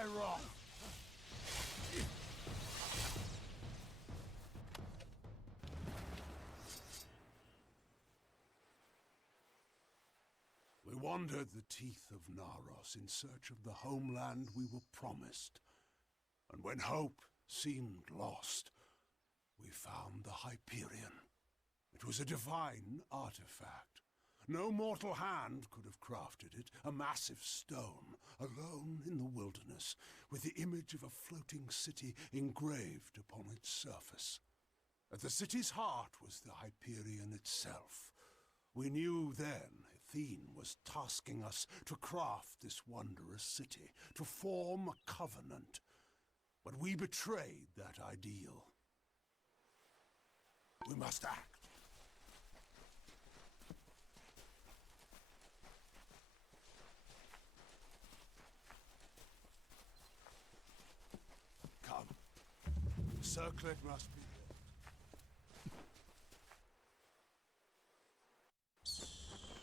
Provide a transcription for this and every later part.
my wrath! We wandered the teeth of Naros in search of the homeland we were promised. And when hope seemed lost, we found the Hyperion. It was a divine artifact. No mortal hand could have crafted it, a massive stone, alone in the wilderness, with the image of a floating city engraved upon its surface. At the city's heart was the Hyperion itself. We knew then Athene was tasking us to craft this wondrous city, to form a covenant. But we betrayed that ideal. We must act. Come. The circlet must be built.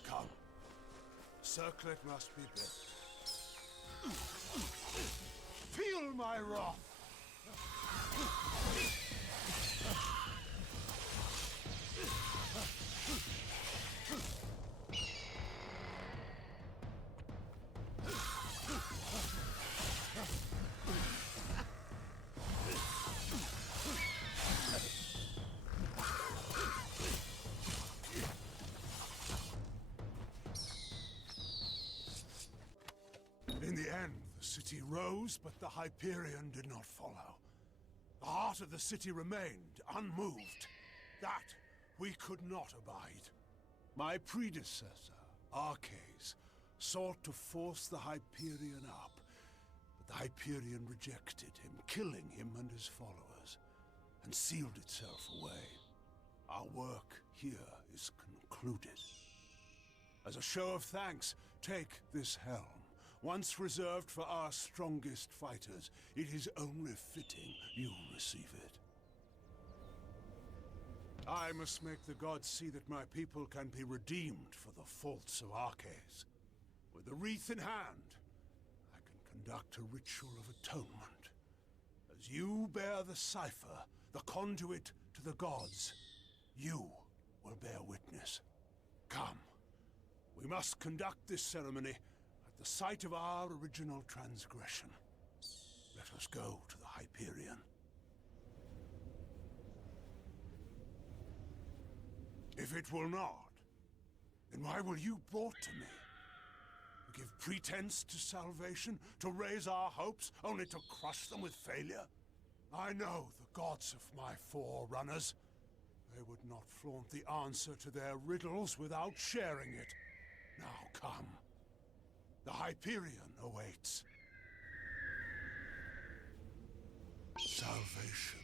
Come. The circlet must be built. Feel my wrath! In the end, the city rose, but the Hyperion did not follow. The heart of the city remained unmoved. That we could not abide. My predecessor, Arcades, sought to force the Hyperion up, but the Hyperion rejected him, killing him and his followers, and sealed itself away. Our work here is concluded. As a show of thanks, take this helm. Once reserved for our strongest fighters, it is only fitting you receive it. I must make the gods see that my people can be redeemed for the faults of Arcades. With the wreath in hand, I can conduct a ritual of atonement. As you bear the cipher, the conduit to the gods, you will bear witness. Come, we must conduct this ceremony at the site of our original transgression. Let us go to the Hyperion. If it will not, then why will you brought to me? To give pretense to salvation, to raise our hopes, only to crush them with failure? I know the gods of my forerunners. They would not flaunt the answer to their riddles without sharing it. Now come. The Hyperion awaits. Salvation.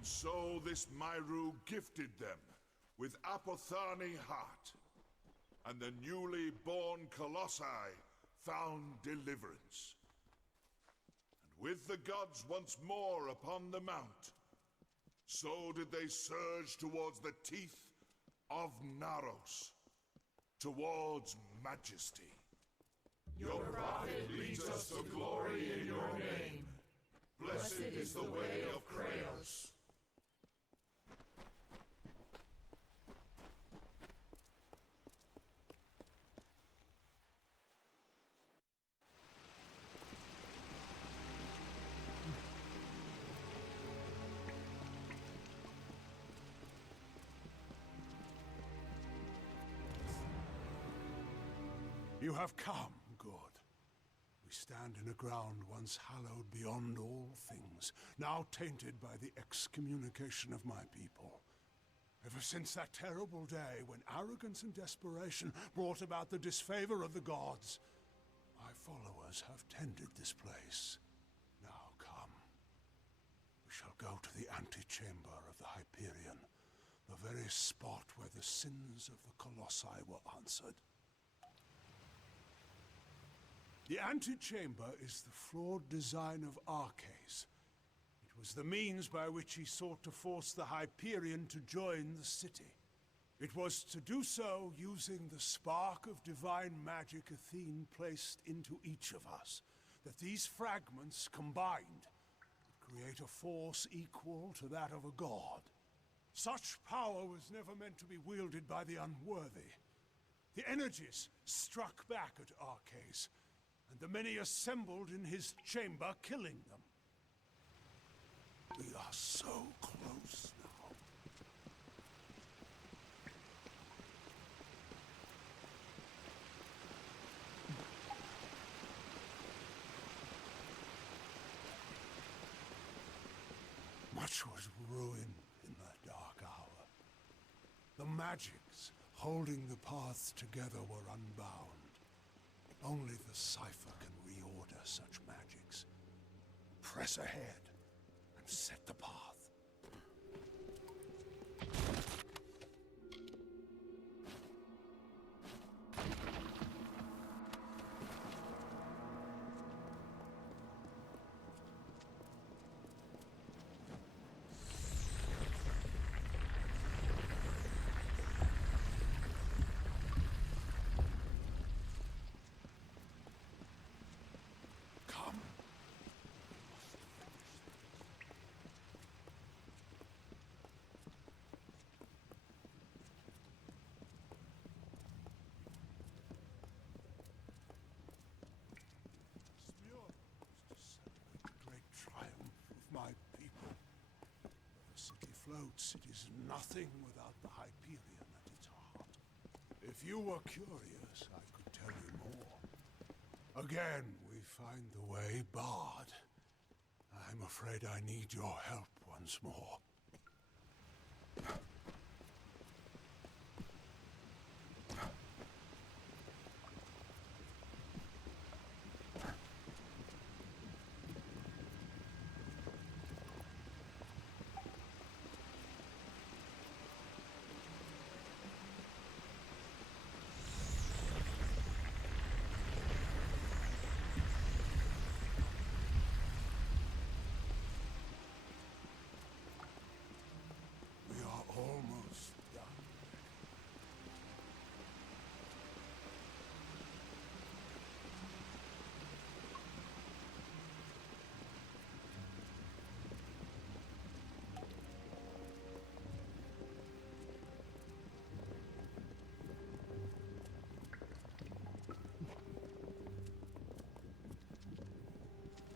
And so this Myru gifted them with Apothani heart, and the newly born Colossi found deliverance. And with the gods once more upon the mount, so did they surge towards the teeth of Naros, towards majesty. Your prophet leads us to glory in your name. Blessed is the way of Kratos. You have come, good. We stand in a ground once hallowed beyond all things, now tainted by the excommunication of my people. Ever since that terrible day when arrogance and desperation brought about the disfavor of the gods, my followers have tended this place. Now come. We shall go to the antechamber of the Hyperion, the very spot where the sins of the Colossi were answered. The antechamber is the flawed design of Arcades. It was the means by which he sought to force the Hyperion to join the city. It was to do so using the spark of divine magic Athene placed into each of us, that these fragments combined would create a force equal to that of a god. Such power was never meant to be wielded by the unworthy. The energies struck back at Arcades, and the many assembled in his chamber, killing them. We are so close now. Much was ruined in that dark hour. The magics holding the paths together were unbound. Only the cipher can reorder such magics. Press ahead and set the path. Floats, it is nothing without the Hyperion at its heart. If you were curious, I could tell you more. Again, we find the way barred. I'm afraid I need your help once more. Almost done.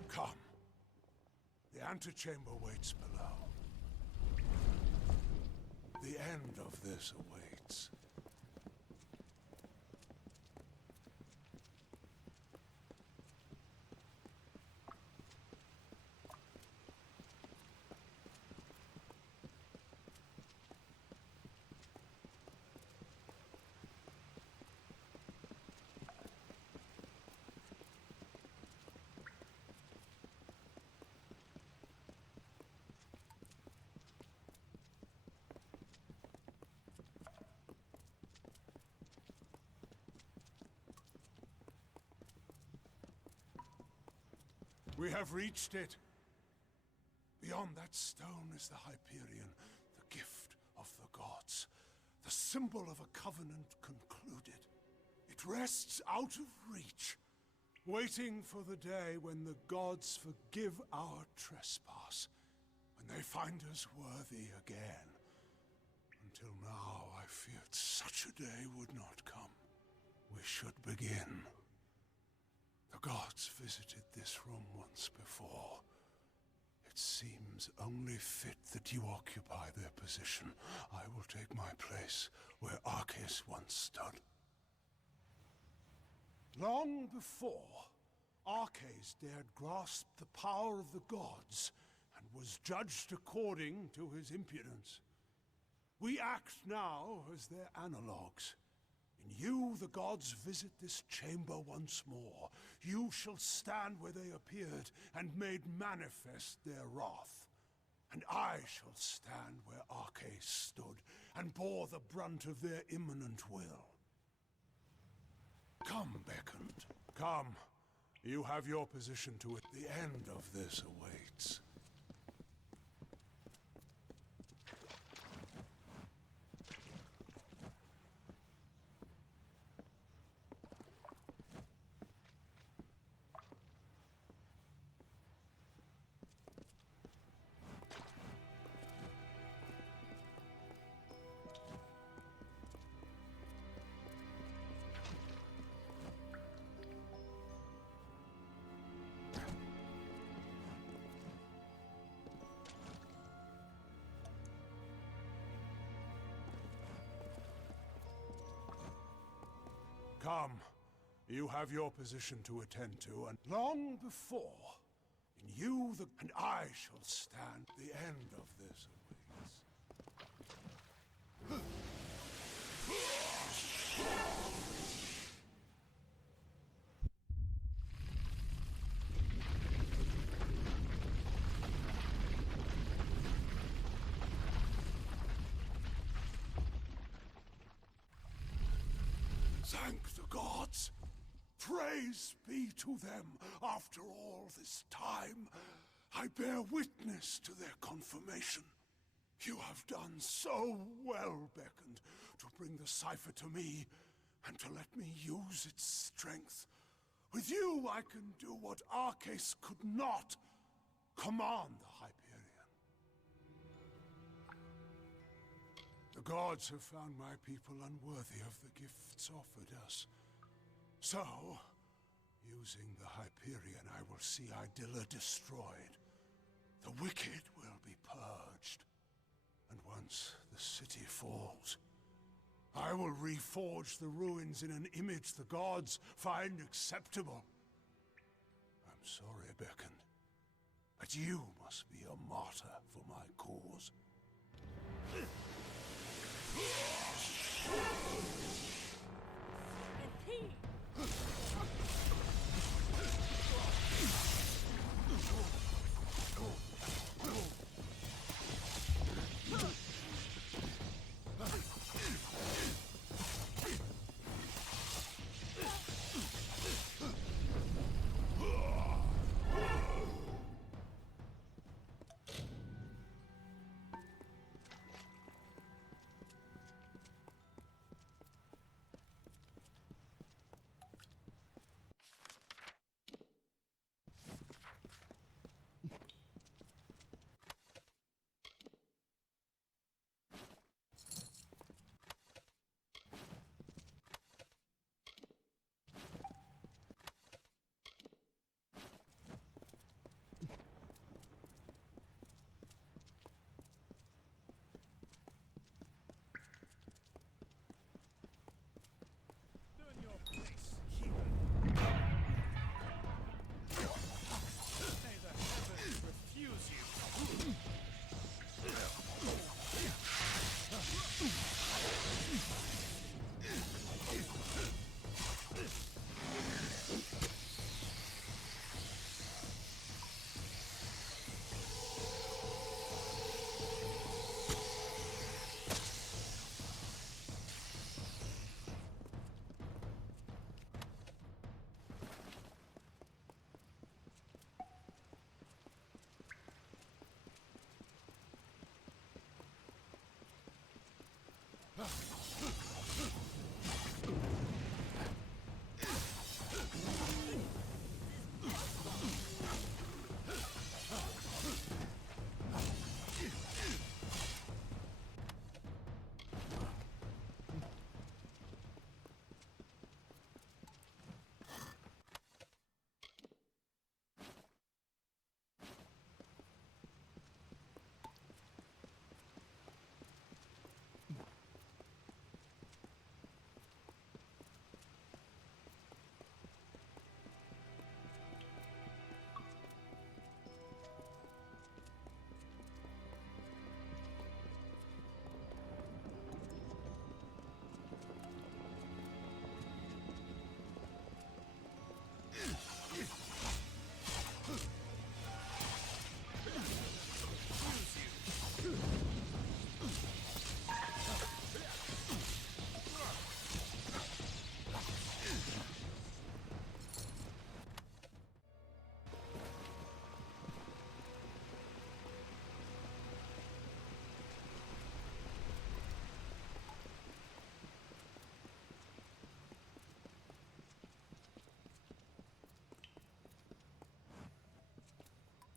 Come. The antechamber waits below. The end of this awaits. We have reached it. Beyond that stone is the Hyperion, the gift of the gods, the symbol of a covenant concluded. It rests out of reach, waiting for the day when the gods forgive our trespass, when they find us worthy again. Until now, I feared such a day would not come. We should begin. The gods visited this room once before. It seems only fit that you occupy their position. I will take my place where Arceus once stood. Long before, Arceus dared grasp the power of the gods and was judged according to his impudence. We act now as their analogues. In you, the gods visit this chamber once more. You shall stand where they appeared and made manifest their wrath. And I shall stand where Arceus stood and bore the brunt of their imminent will. Come, Beckoned. Come. You have your position to it. The end of this awaits. Come. You have your position to attend to, and long before, in you and I shall stand. The end of this awaits. Thank the gods! Praise be to them after all this time. I bear witness to their confirmation. You have done so well, Beckoned, to bring the cipher to me and to let me use its strength. With you, I can do what Arceus could not. Command the Hyperion. The gods have found my people unworthy of the gifts offered us. So, using the Hyperion, I will see Idylla destroyed. The wicked will be purged. And once the city falls, I will reforge the ruins in an image the gods find acceptable. I'm sorry, Beckoned, but you must be a martyr for my cause.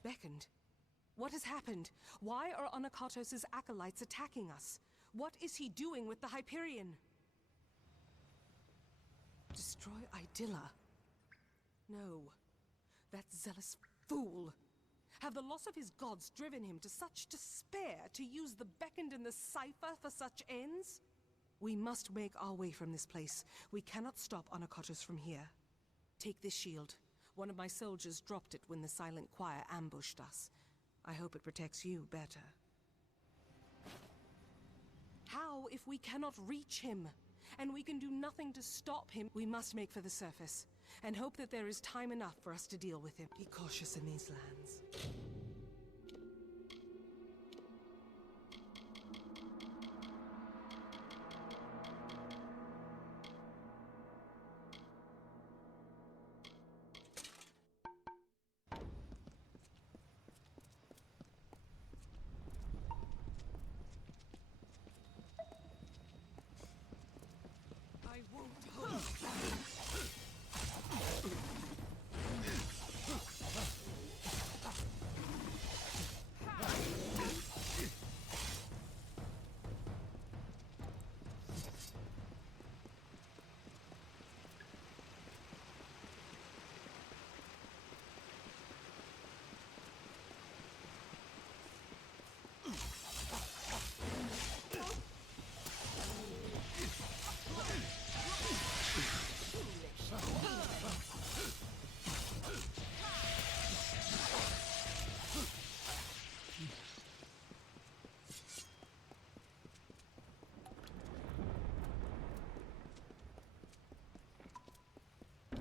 beckoned. What has happened? Why are Anakatos' acolytes attacking us? What is he doing with the Hyperion? Destroy Idylla? No. That zealous fool. Have the loss of his gods driven him to such despair to use the beckoned and the cipher for such ends? We must make our way from this place. We cannot stop Anakatos from here. Take this shield. One of my soldiers dropped it when the silent choir ambushed us. I hope it protects you better. How if we cannot reach him? And we can do nothing to stop him? We must make for the surface, and hope that there is time enough for us to deal with him. Be cautious in these lands. I won't hold back.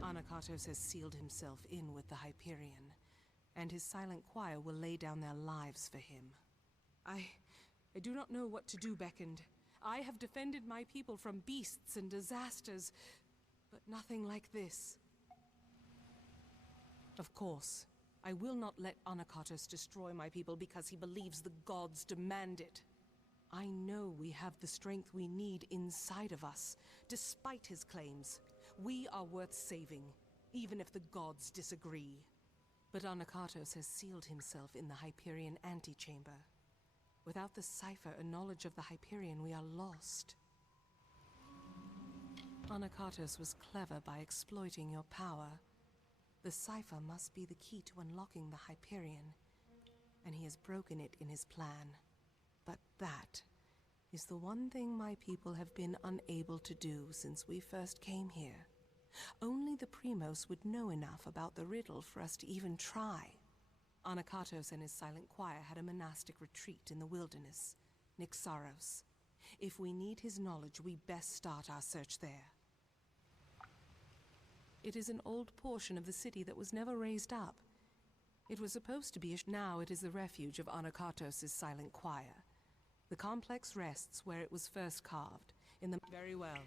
Anakatos has sealed himself in with the Hyperion, and his silent choir will lay down their lives for him. I do not know what to do, Beckoned. I have defended my people from beasts and disasters, but nothing like this. Of course, I will not let Anakatos destroy my people because he believes the gods demand it. I know we have the strength we need inside of us, despite his claims. We are worth saving, even if the gods disagree. But Anakatos has sealed himself in the Hyperion antechamber. Without the cipher and knowledge of the Hyperion, we are lost. Anakatos was clever by exploiting your power. The cipher must be the key to unlocking the Hyperion, and he has broken it in his plan. But that is the one thing my people have been unable to do since we first came here. Only the Primos would know enough about the riddle for us to even try. Anakatos and his silent choir had a monastic retreat in the wilderness, Nixaros. If we need his knowledge, we best start our search there. It is an old portion of the city that was never raised up. It was supposed to be now it is the refuge of Anakatos' silent choir. The complex rests where it was first carved, in the... Very well.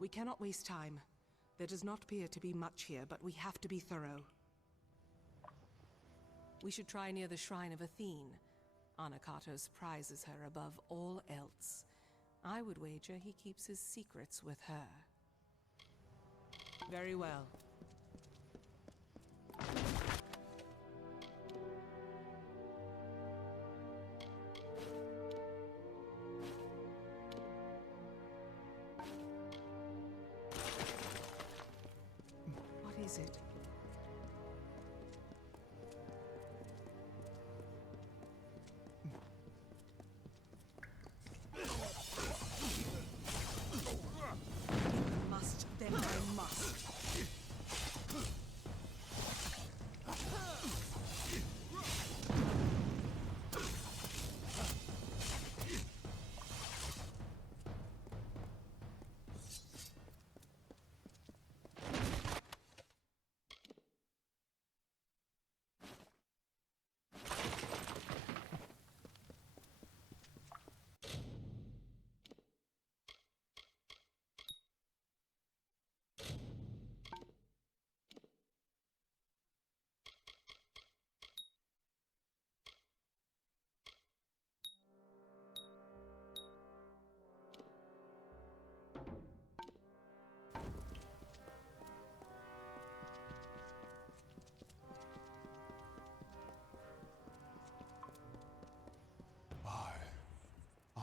We cannot waste time. There does not appear to be much here, but we have to be thorough. We should try near the shrine of Athene. Anakatos prizes her above all else. I would wager he keeps his secrets with her. Very well. What is it? Must, then I must.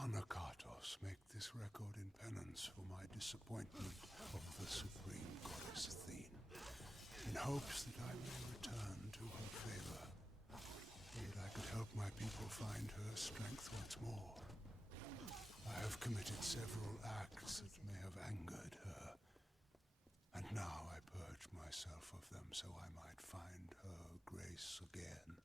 Anakatos, make this record in penance for my disappointment of the supreme goddess Athene, in hopes that I may return to her favor, and I could help my people find her strength once more. I have committed several acts that may have angered her, and now I purge myself of them so I might find her grace again.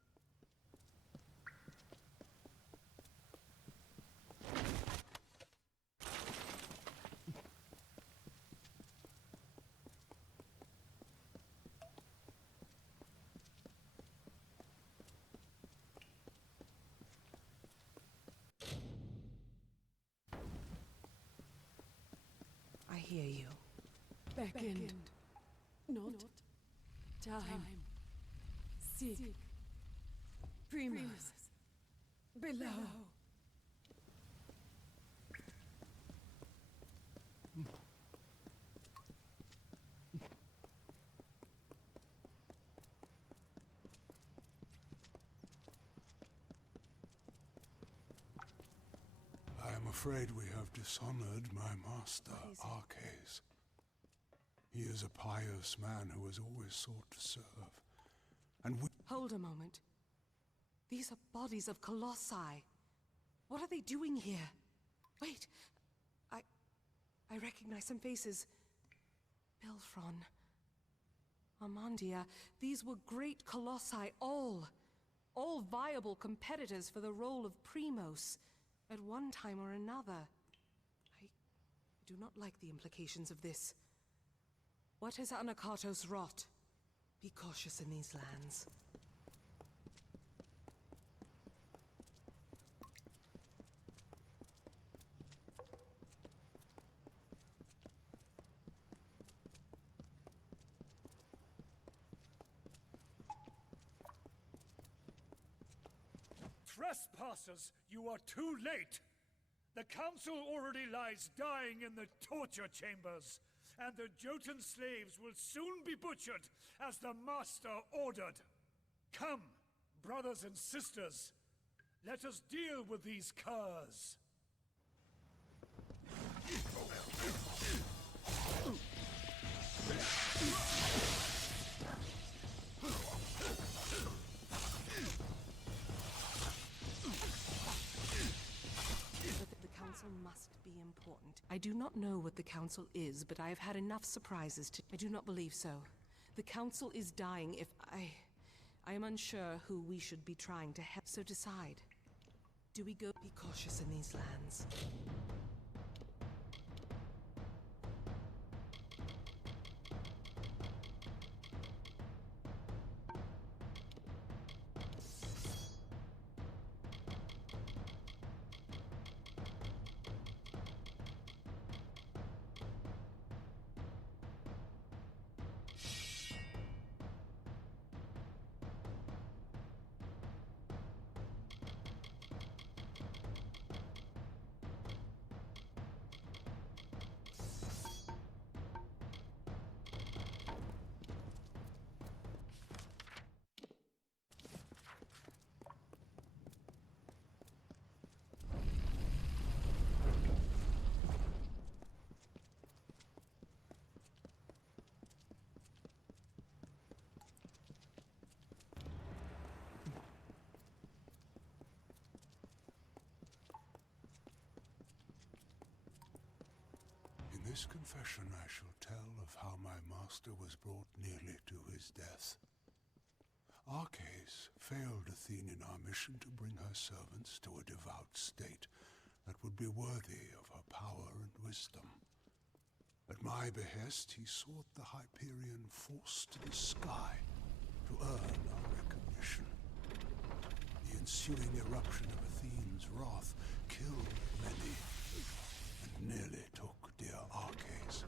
I hear you. Beckoned, not time. Seek, Primus, below. I am afraid we have dishonored my master, Arcades. He is a pious man who has always sought to serve. And we... Hold a moment. These are bodies of colossi. What are they doing here? Wait. I recognize some faces. Belfron. Armandia. These were great colossi, all viable competitors for the role of Primos at one time or another. I do not like the implications of this. What has Anakatos wrought? Be cautious in these lands. Trespassers, you are too late! The council already lies dying in the torture chambers, and the Jotun slaves will soon be butchered as the master ordered. Come, brothers and sisters, let us deal with these curs. Must be important. I do not know what the council is, but I have had enough surprises to... I do not believe so. The council is dying if I am unsure who we should be trying to help, so decide. Do we go... Be cautious in these lands. this confession I shall tell of how my master was brought nearly to his death. Arcais failed Athene in our mission to bring her servants to a devout state that would be worthy of her power and wisdom. At my behest, he sought the Hyperion force to the sky to earn our recognition. The ensuing eruption of Athene's wrath killed many and nearly took dear Arcais.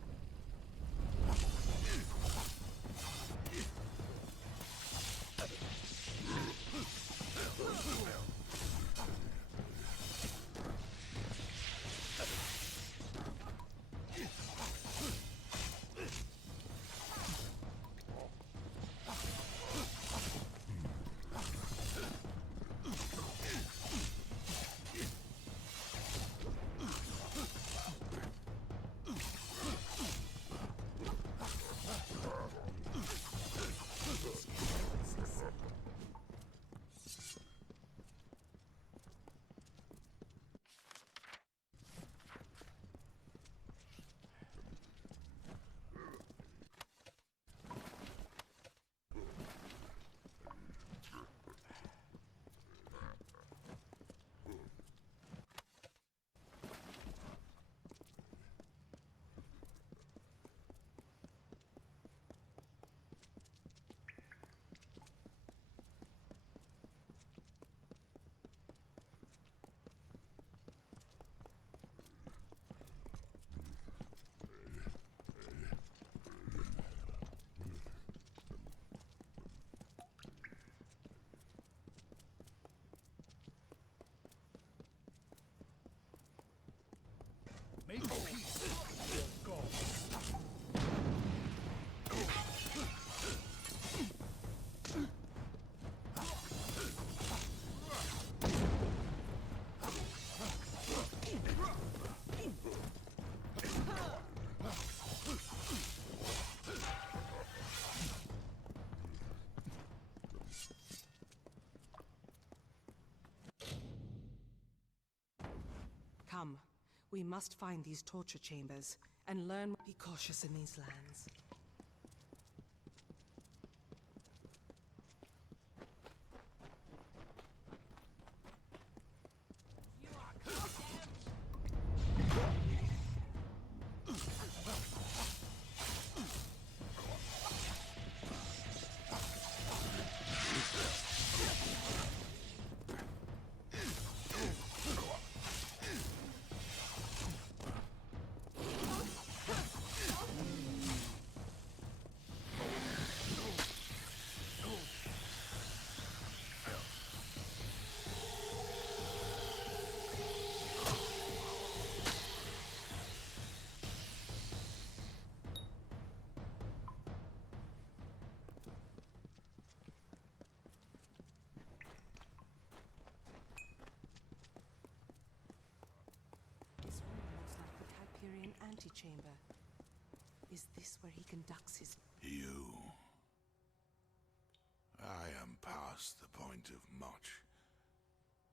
Make peace with your gods. Come. We must find these torture chambers and learn. Be cautious in these lands. Antechamber. Is this where he conducts his... You... I am past the point of much,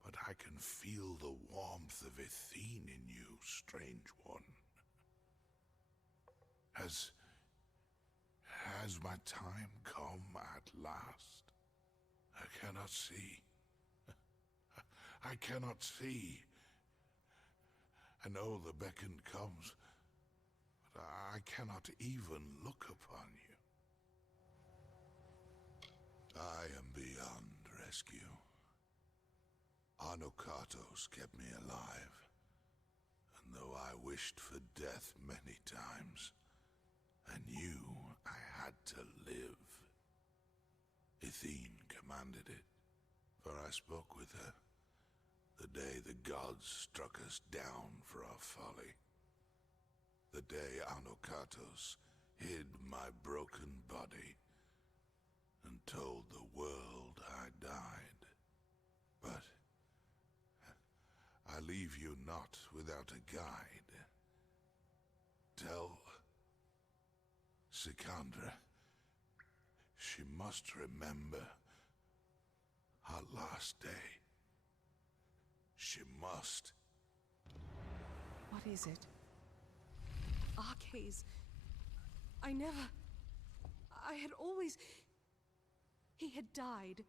but I can feel the warmth of Athene in you, strange one. Has my time come at last? I cannot see. I cannot see. I know the beckon comes, but I cannot even look upon you. I am beyond rescue. Anokatos kept me alive, and though I wished for death many times, I knew I had to live. Athene commanded it, for I spoke with her the day the gods struck us down for our folly. The day Anokatos hid my broken body and told the world I died. But I leave you not without a guide. Tell Sikandra she must remember her last day. She must. What is it? Arcades. I had always... He had died.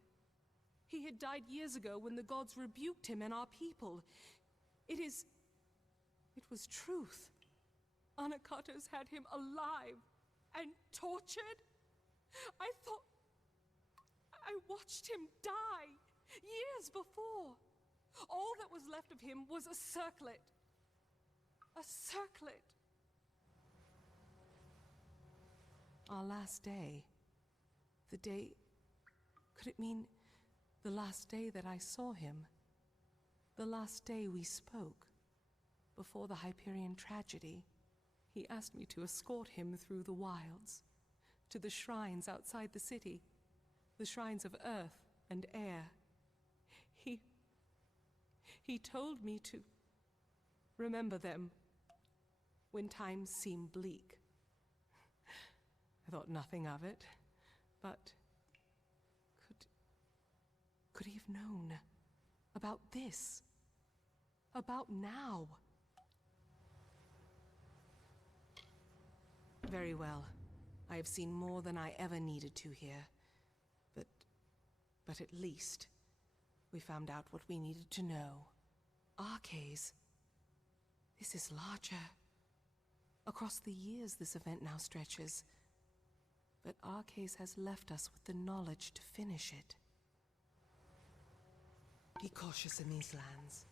He had died years ago when the gods rebuked him and our people. It was truth. Anakatos had him alive and tortured. I watched him die years before. All that was left of him was a circlet. A circlet. Our last day. The day... Could it mean the last day that I saw him? The last day we spoke? Before the Hyperion tragedy, he asked me to escort him through the wilds, to the shrines outside the city, the shrines of earth and air. He told me to remember them when times seem bleak. I thought nothing of it, but could he have known about this? About now? Very well. I have seen more than I ever needed to here. But at least we found out what we needed to know. Arcades. This is larger. Across the years this event now stretches. But Arcades has left us with the knowledge to finish it. Be cautious in these lands.